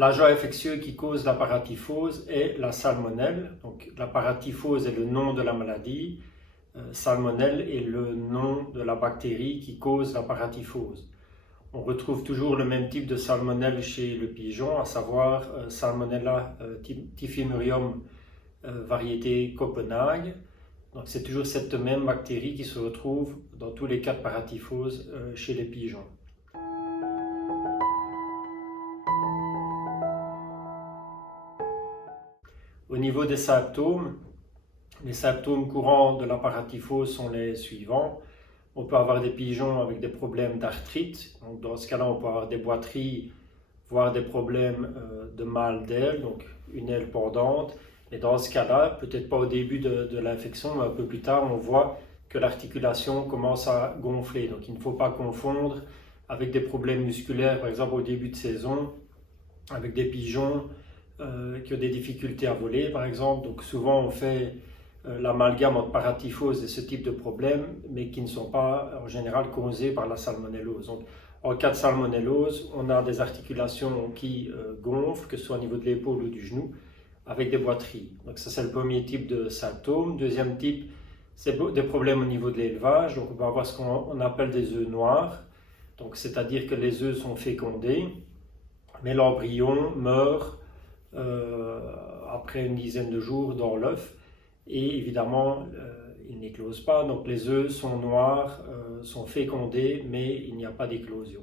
L'agent infectieux qui cause la paratyphose est la salmonelle. Donc, la paratyphose est le nom de la maladie. Salmonelle est le nom de la bactérie qui cause la paratyphose. On retrouve toujours le même type de salmonelle chez le pigeon, à savoir Salmonella typhimurium variété Copenhague. Donc, c'est toujours cette même bactérie qui se retrouve dans tous les cas de paratyphose chez les pigeons. Au niveau des symptômes, les symptômes courants de la paratyphose sont les suivants. On peut avoir des pigeons avec des problèmes d'arthrite. Donc dans ce cas-là, on peut avoir des boiteries, voire des problèmes de mal d'aile, donc une aile pendante. Et dans ce cas-là, peut-être pas au début de l'infection, mais un peu plus tard, on voit que l'articulation commence à gonfler. Donc il ne faut pas confondre avec des problèmes musculaires, par exemple au début de saison, avec des pigeons qui ont des difficultés à voler, par exemple. Donc souvent, on fait l'amalgame entre paratyphose et ce type de problème, mais qui ne sont pas en général causés par la salmonellose. Donc, en cas de salmonellose, on a des articulations qui gonflent, que ce soit au niveau de l'épaule ou du genou, avec des boiteries. Donc ça, c'est le premier type de symptômes. Deuxième type, c'est des problèmes au niveau de l'élevage. Donc on peut avoir ce qu'on appelle des œufs noirs. Donc c'est-à-dire que les œufs sont fécondés, mais l'embryon meurt après une dizaine de jours dans l'œuf. Et évidemment, il n'éclose pas, donc les œufs sont noirs, sont fécondés, mais il n'y a pas d'éclosion.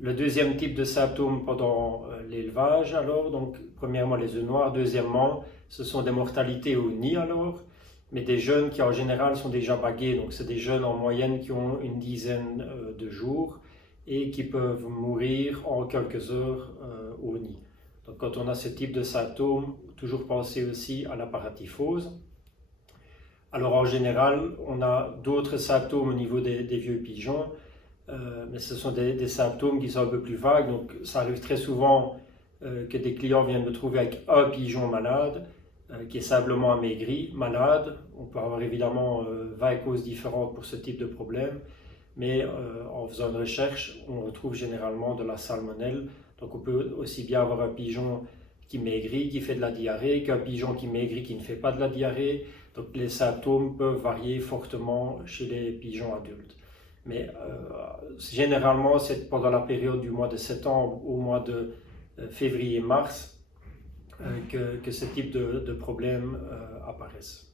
Le deuxième type de symptômes pendant l'élevage, alors, donc premièrement les œufs noirs, deuxièmement, ce sont des mortalités au nid alors, mais des jeunes qui en général sont déjà bagués, donc c'est des jeunes en moyenne qui ont une dizaine de jours et qui peuvent mourir en quelques heures au nid. Donc quand on a ce type de symptômes, toujours penser aussi à la paratyphose. Alors en général, on a d'autres symptômes au niveau des vieux pigeons, mais ce sont des symptômes qui sont un peu plus vagues. Donc ça arrive très souvent que des clients viennent me trouver avec un pigeon malade, qui est simplement amaigri, malade. On peut avoir évidemment 20 causes différentes pour ce type de problème, mais en faisant une recherche, on retrouve généralement de la salmonelle. Donc on peut aussi bien avoir un pigeon qui maigrit, qui fait de la diarrhée, qu'un pigeon qui maigrit, qui ne fait pas de la diarrhée. Donc les symptômes peuvent varier fortement chez les pigeons adultes. Mais généralement, c'est pendant la période du mois de septembre au mois de février-mars que ce type de problèmes apparaissent.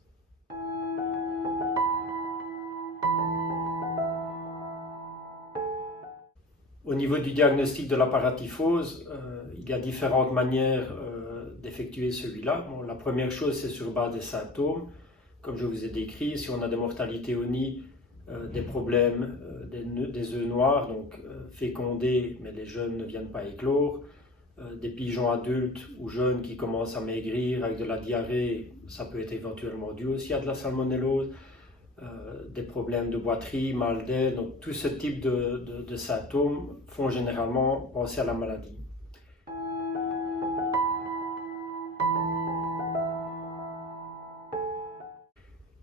Au niveau du diagnostic de la paratyphose, il y a différentes manières d'effectuer celui-là. Bon, la première chose, c'est sur base des symptômes. Comme je vous ai décrit, si on a des mortalités au nid, des problèmes, des œufs noirs, donc fécondés, mais les jeunes ne viennent pas éclore, des pigeons adultes ou jeunes qui commencent à maigrir avec de la diarrhée, ça peut être éventuellement dû aussi à de la salmonellose. Des problèmes de boiterie, mal d'aile, donc tout ce type de symptômes font généralement penser à la maladie.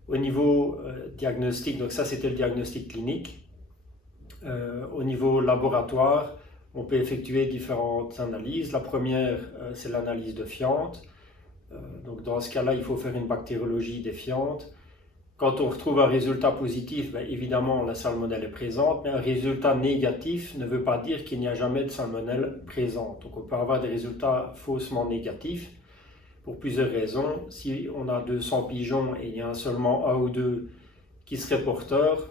Au niveau diagnostic, donc ça c'était le diagnostic clinique. Au niveau laboratoire, on peut effectuer différentes analyses. La première, c'est l'analyse de fientes. Donc dans ce cas-là, il faut faire une bactériologie des fientes. Quand on retrouve un résultat positif, bien évidemment la salmonelle est présente, mais un résultat négatif ne veut pas dire qu'il n'y a jamais de salmonelle présente. Donc on peut avoir des résultats faussement négatifs pour plusieurs raisons. Si on a 200 pigeons et il y a seulement un ou deux qui seraient porteurs,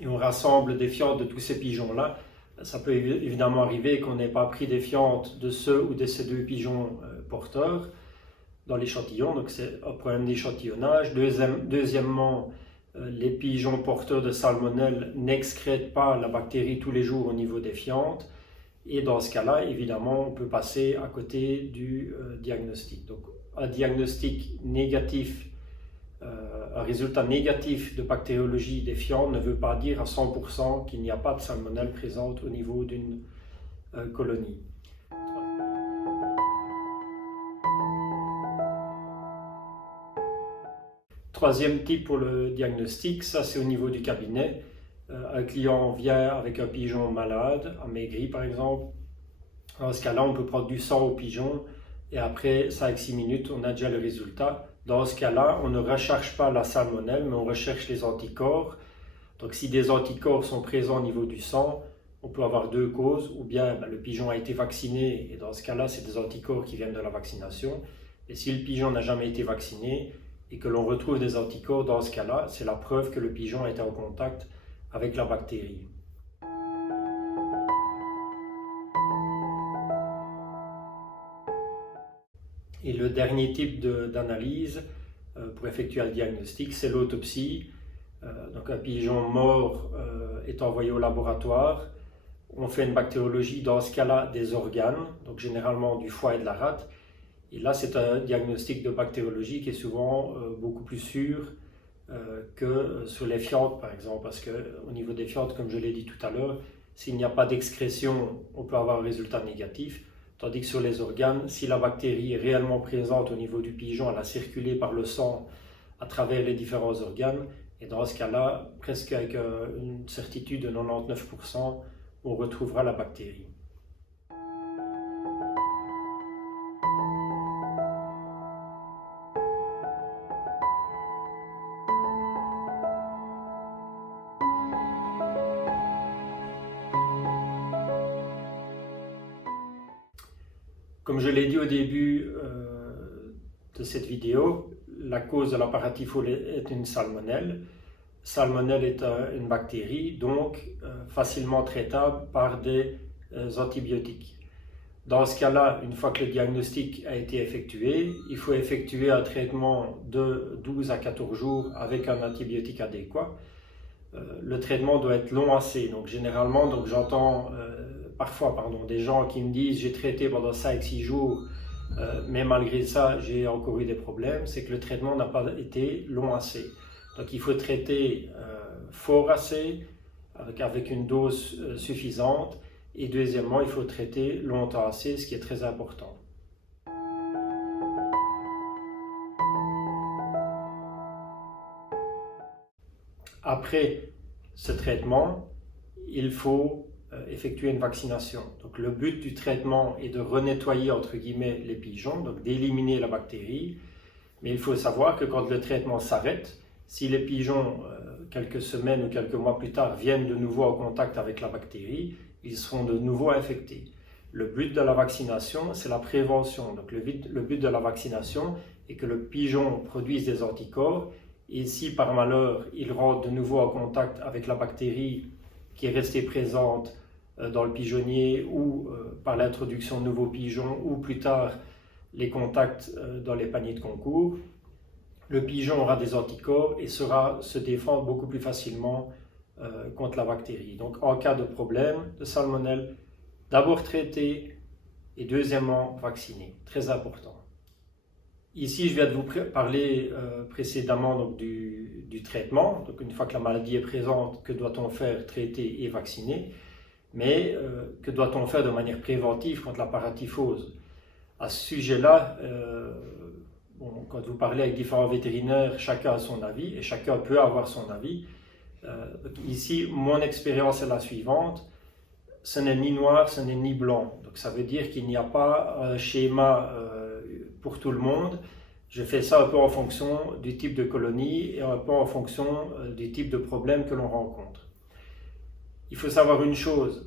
et on rassemble des fientes de tous ces pigeons-là, ça peut évidemment arriver qu'on n'ait pas pris des fientes de ceux ou de ces deux pigeons porteurs dans l'échantillon, donc c'est un problème d'échantillonnage. Deuxièmement, les pigeons porteurs de salmonelle n'excrètent pas la bactérie tous les jours au niveau des fientes, et dans ce cas-là, évidemment, on peut passer à côté du diagnostic. Donc, un diagnostic négatif, un résultat négatif de bactériologie des fientes ne veut pas dire à 100% qu'il n'y a pas de salmonelle présente au niveau d'une colonie. Troisième type pour le diagnostic, ça c'est au niveau du cabinet. Un client vient avec un pigeon malade, amaigri par exemple, Dans ce cas-là, on peut prendre du sang au pigeon et après 5-6 minutes, on a déjà le résultat. Dans ce cas-là, on ne recherche pas la salmonelle, mais on recherche les anticorps. Donc si des anticorps sont présents au niveau du sang, on peut avoir deux causes, ou bien le pigeon a été vacciné, et dans ce cas-là, c'est des anticorps qui viennent de la vaccination. Et si le pigeon n'a jamais été vacciné et que l'on retrouve des anticorps, dans ce cas-là, c'est la preuve que le pigeon a été en contact avec la bactérie. Et le dernier type d'analyse pour effectuer un diagnostic, c'est l'autopsie. Donc un pigeon mort est envoyé au laboratoire. On fait une bactériologie, dans ce cas-là, des organes, donc généralement du foie et de la rate. Et là, c'est un diagnostic de bactériologie qui est souvent beaucoup plus sûr que sur les fientes, par exemple, parce qu'au niveau des fientes, comme je l'ai dit tout à l'heure, s'il n'y a pas d'excrétion, on peut avoir un résultat négatif. Tandis que sur les organes, si la bactérie est réellement présente au niveau du pigeon, elle a circulé par le sang à travers les différents organes, et dans ce cas-là, presque avec une certitude de 99%, on retrouvera la bactérie. Comme je l'ai dit au début de cette vidéo, la cause de la paratyphose est une salmonelle. Salmonelle est une bactérie, donc facilement traitable par des antibiotiques. Dans ce cas-là, une fois que le diagnostic a été effectué, il faut effectuer un traitement de 12 à 14 jours avec un antibiotique adéquat. Le traitement doit être long assez, donc généralement, j'entends parfois des gens qui me disent j'ai traité pendant 5-6 jours, mais malgré ça j'ai encore eu des problèmes, c'est que le traitement n'a pas été long assez. Donc il faut traiter fort assez, avec une dose suffisante, et deuxièmement il faut traiter longtemps assez, ce qui est très important. Après ce traitement, il faut effectuer une vaccination. Donc le but du traitement est de renettoyer entre guillemets les pigeons, donc d'éliminer la bactérie, mais il faut savoir que quand le traitement s'arrête, si les pigeons quelques semaines ou quelques mois plus tard viennent de nouveau en contact avec la bactérie, ils seront de nouveau infectés. Le but de la vaccination, c'est la prévention. Donc le but de la vaccination est que le pigeon produise des anticorps, et si par malheur il rentre de nouveau en contact avec la bactérie qui est restée présente dans le pigeonnier, ou par l'introduction de nouveaux pigeons, ou plus tard les contacts dans les paniers de concours, le pigeon aura des anticorps et saura se défendre beaucoup plus facilement contre la bactérie. Donc en cas de problème de salmonelle, d'abord traiter et deuxièmement vacciner, très important. Ici, je viens de vous parler précédemment du traitement. Donc une fois que la maladie est présente, que doit-on faire? Traiter et vacciner. Mais que doit-on faire de manière préventive contre la paratyphose? À ce sujet-là, quand vous parlez avec différents vétérinaires, chacun a son avis et chacun peut avoir son avis. Ici, mon expérience est la suivante. Ce n'est ni noir, ce n'est ni blanc. Donc ça veut dire qu'il n'y a pas un schéma pour tout le monde. Je fais ça un peu en fonction du type de colonie et un peu en fonction du type de problème que l'on rencontre. Il faut savoir une chose.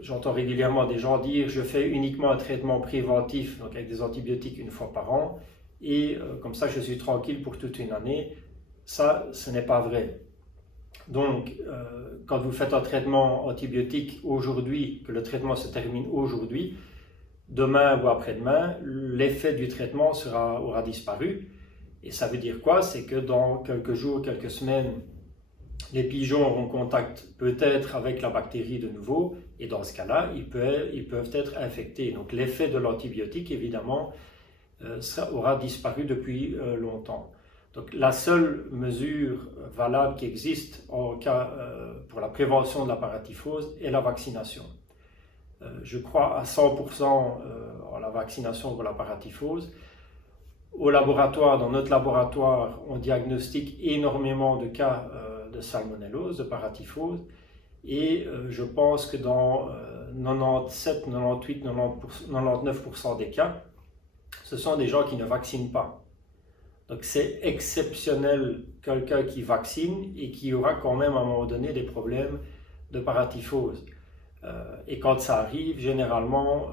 J'entends régulièrement des gens dire je fais uniquement un traitement préventif, donc avec des antibiotiques une fois par an, et comme ça je suis tranquille pour toute une année. Ça, ce n'est pas vrai. Donc, quand vous faites un traitement antibiotique aujourd'hui, que le traitement se termine aujourd'hui, demain ou après-demain, l'effet du traitement aura disparu. Et ça veut dire quoi? C'est que dans quelques jours, quelques semaines, les pigeons auront contact peut-être avec la bactérie de nouveau, et dans ce cas-là, ils peuvent être infectés. Donc l'effet de l'antibiotique, évidemment, aura disparu depuis longtemps. Donc la seule mesure valable qui existe en cas pour la prévention de la paratyphose est la vaccination. Je crois à 100% en la vaccination pour la paratyphose. Au laboratoire, dans notre laboratoire, on diagnostique énormément de cas de salmonellose, de paratyphose, et je pense que dans 97, 98, 99% des cas, ce sont des gens qui ne vaccinent pas. Donc c'est exceptionnel quelqu'un qui vaccine et qui aura quand même à un moment donné des problèmes de paratyphose. Et quand ça arrive, généralement,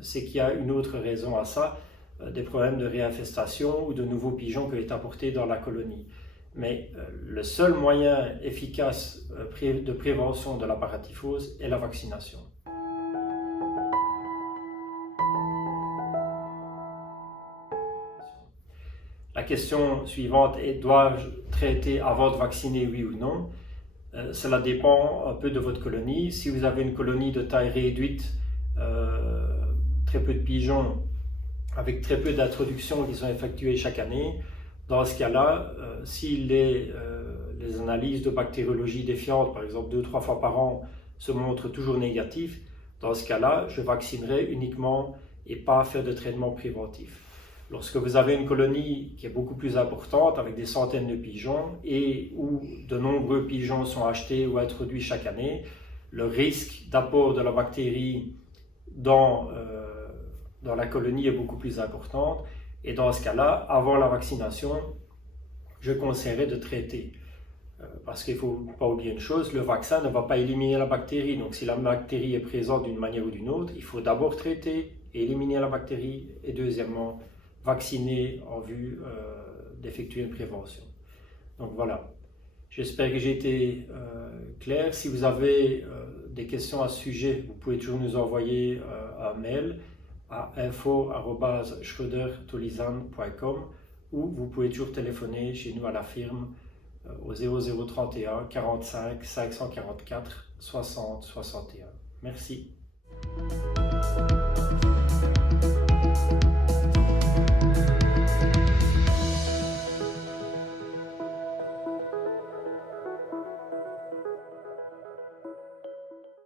c'est qu'il y a une autre raison à ça, des problèmes de réinfestation ou de nouveaux pigeons qui ont été apportés dans la colonie. Mais le seul moyen efficace de prévention de la paratyphose est la vaccination. La question suivante est: dois-je traiter avant de vacciner, oui ou non? Cela dépend un peu de votre colonie. Si vous avez une colonie de taille réduite, très peu de pigeons, avec très peu d'introductions qui sont effectuées chaque année, dans ce cas-là, si les analyses de bactériologie défiante, par exemple 2-3 fois par an, se montrent toujours négatives, dans ce cas-là, je vaccinerai uniquement et pas faire de traitement préventif. Lorsque vous avez une colonie qui est beaucoup plus importante, avec des centaines de pigeons, et où de nombreux pigeons sont achetés ou introduits chaque année, le risque d'apport de la bactérie dans la colonie est beaucoup plus important. Et dans ce cas-là, avant la vaccination, je conseillerais de traiter. Parce qu'il ne faut pas oublier une chose, le vaccin ne va pas éliminer la bactérie. Donc si la bactérie est présente d'une manière ou d'une autre, il faut d'abord traiter, éliminer la bactérie, et deuxièmement, vacciner en vue d'effectuer une prévention. Donc voilà, j'espère que j'ai été clair. Si vous avez des questions à ce sujet, vous pouvez toujours nous envoyer un mail à info@schröder-tolisan.com ou vous pouvez toujours téléphoner chez nous à la firme au 0031 45 544 60 61. Merci.